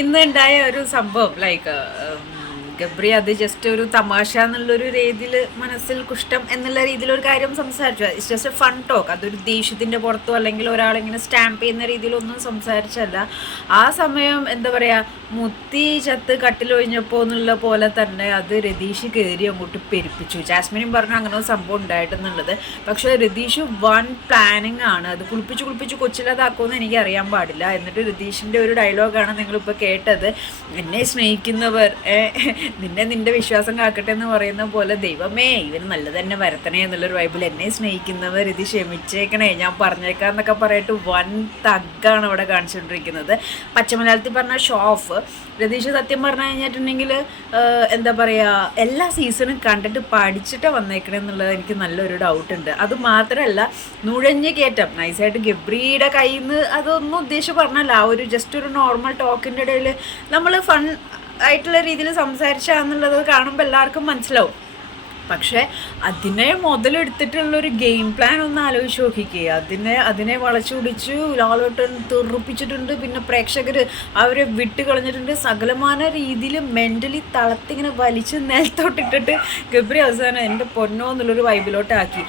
ഇന്നുണ്ടായ ഒരു സംഭവം ലൈക്ക് ഗബ്രി അത് ജസ്റ്റ് ഒരു തമാശ എന്നുള്ളൊരു രീതിയിൽ മനസ്സിൽ കുഷ്ടം എന്നുള്ള രീതിയിലൊരു കാര്യം സംസാരിച്ചു. It's just A fun talk. അതൊരു ദേഷ്യത്തിൻ്റെ പുറത്തോ അല്ലെങ്കിൽ ഒരാളിങ്ങനെ സ്റ്റാമ്പ് ചെയ്യുന്ന രീതിയിലൊന്നും സംസാരിച്ചല്ല. ആ സമയം എന്താ പറയുക, മുത്തി ചത്ത് കട്ടിലൊഴിഞ്ഞപ്പോൾ എന്നുള്ള പോലെ തന്നെ അത് രതീഷ് കയറി അങ്ങോട്ട് പെരുപ്പിച്ചു. ജാസ്മിനും പറഞ്ഞു അങ്ങനെ ഒരു സംഭവം ഉണ്ടായിട്ടെന്നുള്ളത്. പക്ഷേ രതീഷ് വൺ പ്ലാനിങ് ആണ്. അത് കുളിപ്പിച്ച് കൊച്ചിലതാക്കുമെന്ന് എനിക്ക് അറിയാൻ പാടില്ല. എന്നിട്ട് രതീഷിൻ്റെ ഒരു ഡയലോഗാണ് നിങ്ങളിപ്പോൾ കേട്ടത്. എന്നെ സ്നേഹിക്കുന്നവർ നിന്റെ വിശ്വാസം കാക്കട്ടെ എന്ന് പറയുന്ന പോലെ, ദൈവമേ ഇവന് നല്ലത് തന്നെ വരത്തണേ എന്നുള്ളൊരു വൈബിൽ എന്നെ സ്നേഹിക്കുന്നവർ ഇത് ക്ഷമിച്ചേക്കണേ ഞാൻ പറഞ്ഞേക്കാം എന്നൊക്കെ പറയിട്ട് വൻ തഗ്ഗാണ് അവിടെ കാണിച്ചുകൊണ്ടിരിക്കുന്നത്. പച്ചമലയാളത്തിൽ പറഞ്ഞ ഷോ ഓഫ്. രതീഷ് സത്യം പറഞ്ഞു കഴിഞ്ഞിട്ടുണ്ടെങ്കിൽ എന്താ പറയുക, എല്ലാ സീസണും കണ്ടിട്ട് പഠിച്ചിട്ട് വന്നേക്കണേ എന്നുള്ളത് എനിക്ക് നല്ലൊരു ഡൗട്ടുണ്ട്. അത് മാത്രമല്ല, നുഴഞ്ഞ് കയറ്റം നൈസായിട്ട് ഗബ്രിയുടെ കയ്യിൽ നിന്ന് അതൊന്നും ഉദ്ദേശിച്ച് പറഞ്ഞല്ല. ആ ഒരു ജസ്റ്റ് ഒരു നോർമൽ ടോക്കിൻ്റെ ഇടയിൽ നമ്മൾ ഫൺ ആയിട്ടുള്ള രീതിയിൽ സംസാരിച്ചാന്നുള്ളത് കാണുമ്പോൾ എല്ലാവർക്കും മനസ്സിലാവും. പക്ഷേ അതിനെ മുതലെടുത്തിട്ടുള്ളൊരു ഗെയിം പ്ലാൻ ഒന്ന് ആലോചിച്ച് നോക്കിക്കുക. അതിനെ വളച്ചുപിടിച്ച് ലാലോട്ടൻ തെറുപ്പിച്ചിട്ടുണ്ട്. പിന്നെ പ്രേക്ഷകർ അവരെ വിട്ട് കളഞ്ഞിട്ടുണ്ട്. സകലമാന രീതിയിൽ മെൻ്റലി തളത്തിങ്ങനെ വലിച്ച് നിലത്തോട്ടിട്ടിട്ട് ഗബ്രി അവസാനം എൻ്റെ പൊന്നോ എന്നുള്ളൊരു വൈബിലോട്ടാക്കി.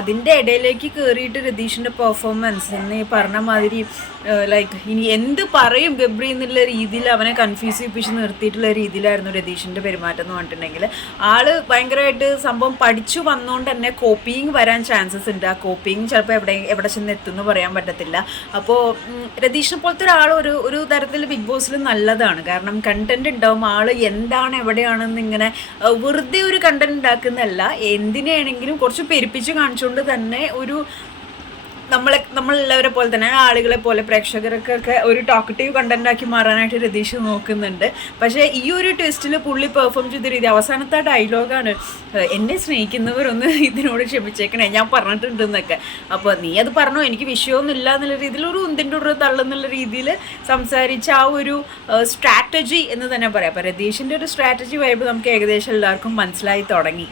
അതിൻ്റെ ഇടയിലേക്ക് കയറിയിട്ട് രതീഷിൻ്റെ പെർഫോമൻസ് എന്ന് പറഞ്ഞ മാതിരി ലൈക്ക് ഇനി എന്ത് പറയും ഗബ്രി എന്നുള്ള രീതിയിൽ അവനെ കൺഫ്യൂസ് ചെയ്യിപ്പിച്ച് നിർത്തിയിട്ടുള്ള രീതിയിലായിരുന്നു രതീഷിൻ്റെ പെരുമാറ്റം എന്ന് പറഞ്ഞിട്ടുണ്ടെങ്കിൽ. ആള് ഭയങ്കരമായിട്ട് സംഭവം പഠിച്ചു വന്നുകൊണ്ട് തന്നെ കോപ്പിങ് വരാൻ ചാൻസസ് ഉണ്ട്. ആ കോപ്പിങ് ചിലപ്പോൾ എവിടെ ചെന്ന് എത്തുമെന്ന് പറയാൻ പറ്റത്തില്ല. അപ്പോൾ രതീഷിനെ പോലത്തെ ഒരാൾ ഒരു തരത്തിൽ ബിഗ് ബോസിൽ നല്ലതാണ്. കാരണം കണ്ടന്റ് ഉണ്ടാവും. ആൾ എന്താണ് എവിടെയാണെന്ന് ഇങ്ങനെ വെറുതെ ഒരു കണ്ടന്റ് ഉണ്ടാക്കുന്നതല്ല, എന്തിനാണെങ്കിലും കുറച്ച് പെരുപ്പിച്ച് കാണിച്ചുകൊണ്ട് തന്നെ ഒരു നമ്മളെല്ലാവരെ പോലെ തന്നെ ആളുകളെ പോലെ പ്രേക്ഷകർക്കൊക്കെ ഒരു ടോക്കറ്റീവ് കണ്ടന്റ് ആക്കി മാറാനായിട്ട് രതീഷ് നോക്കുന്നുണ്ട്. പക്ഷേ ഈ ഒരു ട്വിസ്റ്റിൽ പുള്ളി പെർഫോം ചെയ്ത രീതി, അവസാനത്തെ ഡയലോഗാണ് എന്നെ സ്നേഹിക്കുന്നവരൊന്ന് ഇതിനോട് ക്ഷമിച്ചേക്കണേ ഞാൻ പറഞ്ഞിട്ടുണ്ടെന്നൊക്കെ. അപ്പോൾ നീ അത് പറഞ്ഞോ, എനിക്ക് വിഷയമൊന്നുമില്ല എന്നുള്ള രീതിയിൽ ഒരു ഉന്തിൻ്റെ ഒരു തള്ളെന്നുള്ള രീതിയിൽ സംസാരിച്ച ആ ഒരു സ്ട്രാറ്റജി എന്ന് തന്നെ പറയാം. അപ്പോൾ രതീഷിൻ്റെ ഒരു സ്ട്രാറ്റജി വൈബ് നമുക്ക് ഏകദേശം എല്ലാവർക്കും മനസ്സിലായി തുടങ്ങി.